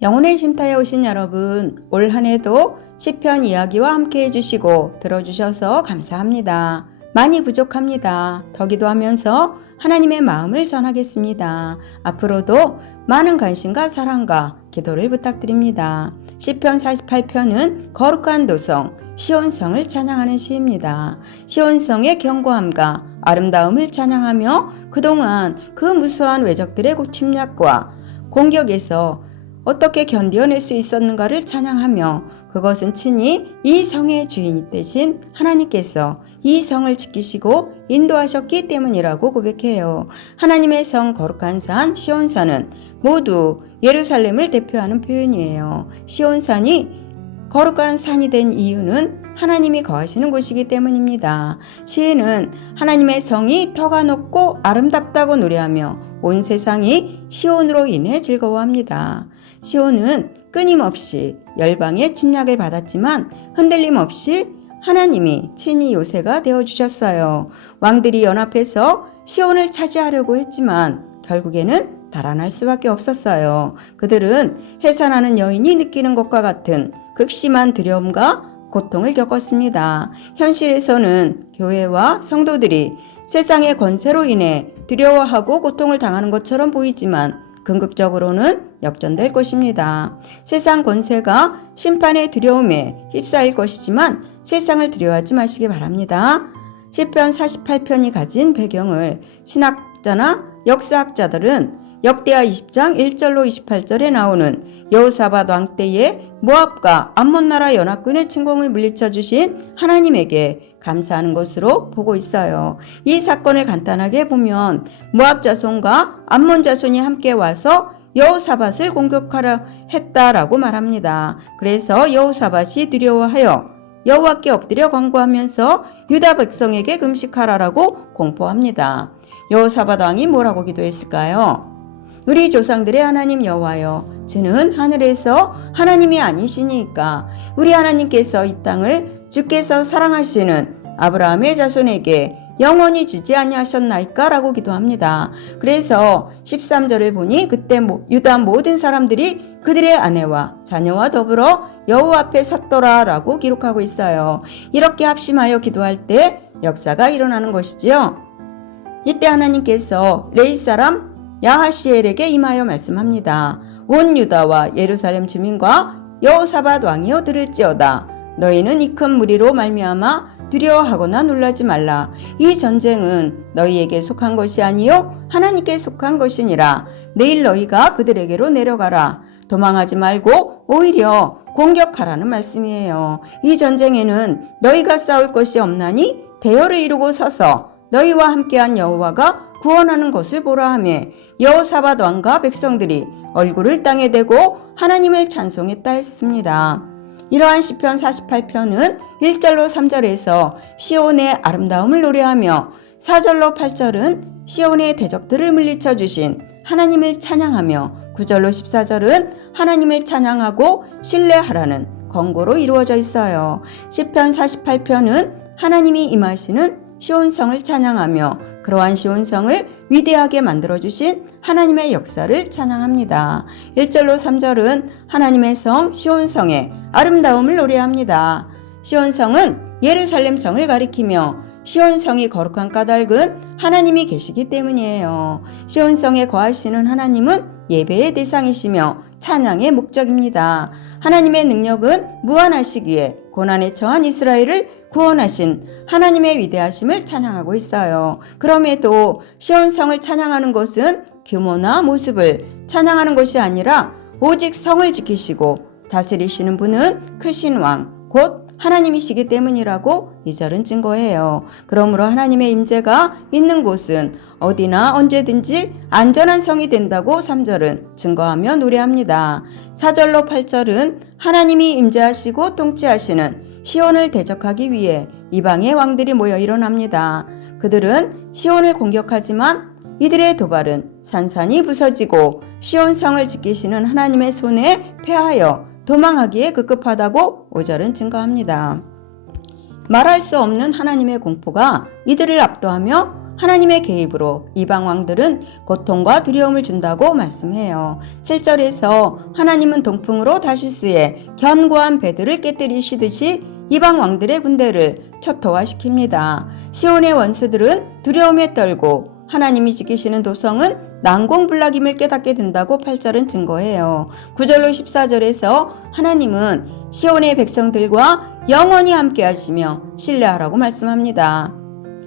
영혼의 쉼터에 오신 여러분, 올 한 해도 시편 이야기와 함께 해주시고 들어주셔서 감사합니다. 많이 부족합니다. 더 기도하면서 하나님의 마음을 전하겠습니다. 앞으로도 많은 관심과 사랑과 기도를 부탁드립니다. 시편 48편은 거룩한 도성 시온성을 찬양하는 시입니다. 시온성의 견고함과 아름다움을 찬양하며 그동안 그 무수한 외적들의 침략과 공격에서 어떻게 견뎌낼 수 있었는가를 찬양하며 그것은 친히 이 성의 주인 되신 하나님께서 이 성을 지키시고 인도하셨기 때문이라고 고백해요. 하나님의 성 거룩한 산 시온산은 모두 예루살렘을 대표하는 표현이에요. 시온산이 거룩한 산이 된 이유는 하나님이 거하시는 곳이기 때문입니다. 시인은 하나님의 성이 터가 높고 아름답다고 노래하며 온 세상이 시온으로 인해 즐거워합니다. 시온은 끊임없이 열방의 침략을 받았지만 흔들림 없이 하나님이 친히 요새가 되어주셨어요. 왕들이 연합해서 시온을 차지하려고 했지만 결국에는 달아날 수밖에 없었어요. 그들은 해산하는 여인이 느끼는 것과 같은 극심한 두려움과 고통을 겪었습니다. 현실에서는 교회와 성도들이 세상의 권세로 인해 두려워하고 고통을 당하는 것처럼 보이지만 궁극적으로는 역전될 것입니다. 세상 권세가 심판의 두려움에 휩싸일 것이지만 세상을 두려워하지 마시기 바랍니다. 시편 48편이 가진 배경을 신학자나 역사학자들은 역대하 20장 1절로 28절에 나오는 여호사밧 왕 때에 모압과 암몬 나라 연합군의 침공을 물리쳐 주신 하나님에게 감사하는 것으로 보고 있어요. 이 사건을 간단하게 보면 모압 자손과 암몬 자손이 함께 와서 여호사밧을 공격하려 했다라고 말합니다. 그래서 여호사밧이 두려워하여 여호와께 엎드려 간구하면서 유다 백성에게 금식하라라고 공포합니다. 여호사밧 왕이 뭐라고 기도했을까요? 우리 조상들의 하나님 여호와여, 주는 하늘에서 하나님이 아니시니까 우리 하나님께서 이 땅을 주께서 사랑하시는 아브라함의 자손에게 영원히 주지 아니하셨나이까? 라고 기도합니다. 그래서 13절을 보니 그때 유다 모든 사람들이 그들의 아내와 자녀와 더불어 여호와 앞에 섰더라 라고 기록하고 있어요. 이렇게 합심하여 기도할 때 역사가 일어나는 것이지요. 이때 하나님께서 레위 사람 야하시엘에게 임하여 말씀합니다. 온 유다와 예루살렘 주민과 여호사밧 왕이여 들을지어다. 너희는 이 큰 무리로 말미암아 두려워하거나 놀라지 말라. 이 전쟁은 너희에게 속한 것이 아니요 하나님께 속한 것이니라. 내일 너희가 그들에게로 내려가라. 도망하지 말고 오히려 공격하라는 말씀이에요. 이 전쟁에는 너희가 싸울 것이 없나니 대열을 이루고 서서 너희와 함께한 여호와가 구원하는 것을 보라 하며 여호사밧 왕과 백성들이 얼굴을 땅에 대고 하나님을 찬송했다 했습니다. 이러한 시편 48편은 1절로 3절에서 시온의 아름다움을 노래하며 4절로 8절은 시온의 대적들을 물리쳐 주신 하나님을 찬양하며 9절로 14절은 하나님을 찬양하고 신뢰하라는 권고로 이루어져 있어요. 시편 48편은 하나님이 임하시는 시온성을 찬양하며 그러한 시온성을 위대하게 만들어주신 하나님의 역사를 찬양합니다. 1절로 3절은 하나님의 성 시온성의 아름다움을 노래합니다. 시온성은 예루살렘 성을 가리키며 시온성이 거룩한 까닭은 하나님이 계시기 때문이에요. 시온성에 거하시는 하나님은 예배의 대상이시며 찬양의 목적입니다. 하나님의 능력은 무한하시기에 고난에 처한 이스라엘을 구원하신 하나님의 위대하심을 찬양하고 있어요. 그럼에도 시온성을 찬양하는 것은 규모나 모습을 찬양하는 것이 아니라 오직 성을 지키시고 다스리시는 분은 크신 왕, 곧 하나님이시기 때문이라고 2절은 증거해요. 그러므로 하나님의 임재가 있는 곳은 어디나 언제든지 안전한 성이 된다고 3절은 증거하며 노래합니다. 4절로 8절은 하나님이 임재하시고 통치하시는 시온을 대적하기 위해 이방의 왕들이 모여 일어납니다. 그들은 시온을 공격하지만 이들의 도발은 산산이 부서지고 시온성을 지키시는 하나님의 손에 패하여 도망하기에 급급하다고 5절은 증거합니다. 말할 수 없는 하나님의 공포가 이들을 압도하며 하나님의 개입으로 이방 왕들은 고통과 두려움을 준다고 말씀해요. 7절에서 하나님은 동풍으로 다시스의 견고한 배들을 깨뜨리시듯이 이방 왕들의 군대를 초토화시킵니다. 시온의 원수들은 두려움에 떨고 하나님이 지키시는 도성은 난공불락임을 깨닫게 된다고 8절은 증거해요. 9절로 14절에서 하나님은 시온의 백성들과 영원히 함께 하시며 신뢰하라고 말씀합니다.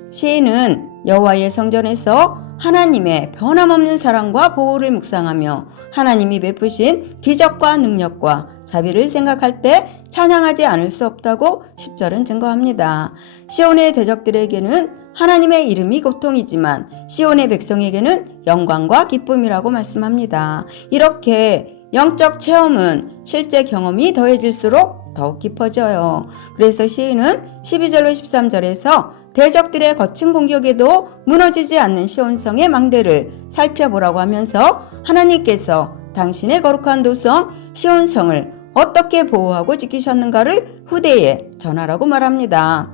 시인은 여호와의 성전에서 하나님의 변함없는 사랑과 보호를 묵상하며 하나님이 베푸신 기적과 능력과 자비를 생각할 때 찬양하지 않을 수 없다고 10절은 증거합니다. 시온의 대적들에게는 하나님의 이름이 고통이지만 시온의 백성에게는 영광과 기쁨이라고 말씀합니다. 이렇게 영적 체험은 실제 경험이 더해질수록 더욱 깊어져요. 그래서 시인은 12절로 13절에서 대적들의 거친 공격에도 무너지지 않는 시온성의 망대를 살펴보라고 하면서 하나님께서 당신의 거룩한 도성 시온성을 어떻게 보호하고 지키셨는가를 후대에 전하라고 말합니다.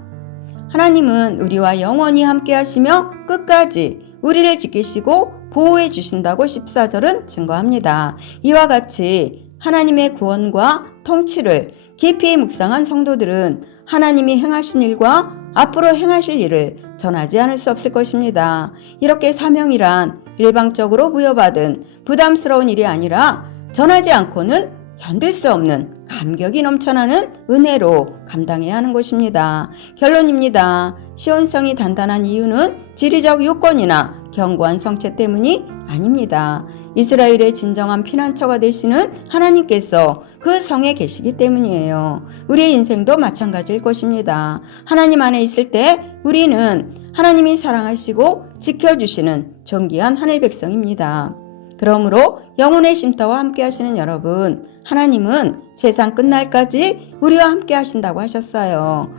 하나님은 우리와 영원히 함께 하시며 끝까지 우리를 지키시고 보호해 주신다고 14절은 증거합니다. 이와 같이 하나님의 구원과 통치를 깊이 묵상한 성도들은 하나님이 행하신 일과 앞으로 행하실 일을 전하지 않을 수 없을 것입니다. 이렇게 사명이란 일방적으로 부여받은 부담스러운 일이 아니라 전하지 않고는 견딜 수 없는 감격이 넘쳐나는 은혜로 감당해야 하는 것입니다. 결론입니다. 시온성이 단단한 이유는 지리적 요건이나 견고한 성체 때문이 아닙니다. 이스라엘의 진정한 피난처가 되시는 하나님께서 그 성에 계시기 때문이에요. 우리의 인생도 마찬가지일 것입니다. 하나님 안에 있을 때 우리는 하나님이 사랑하시고 지켜주시는 존귀한 하늘 백성입니다. 그러므로 영혼의 쉼터와 함께 하시는 여러분, 하나님은 세상 끝날까지 우리와 함께 하신다고 하셨어요.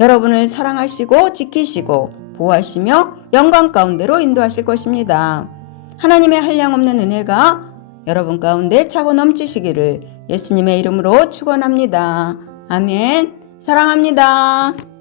여러분을 사랑하시고 지키시고 보호하시며 영광 가운데로 인도하실 것입니다. 하나님의 한량없는 은혜가 여러분 가운데 차고 넘치시기를 예수님의 이름으로 축원합니다. 아멘. 사랑합니다.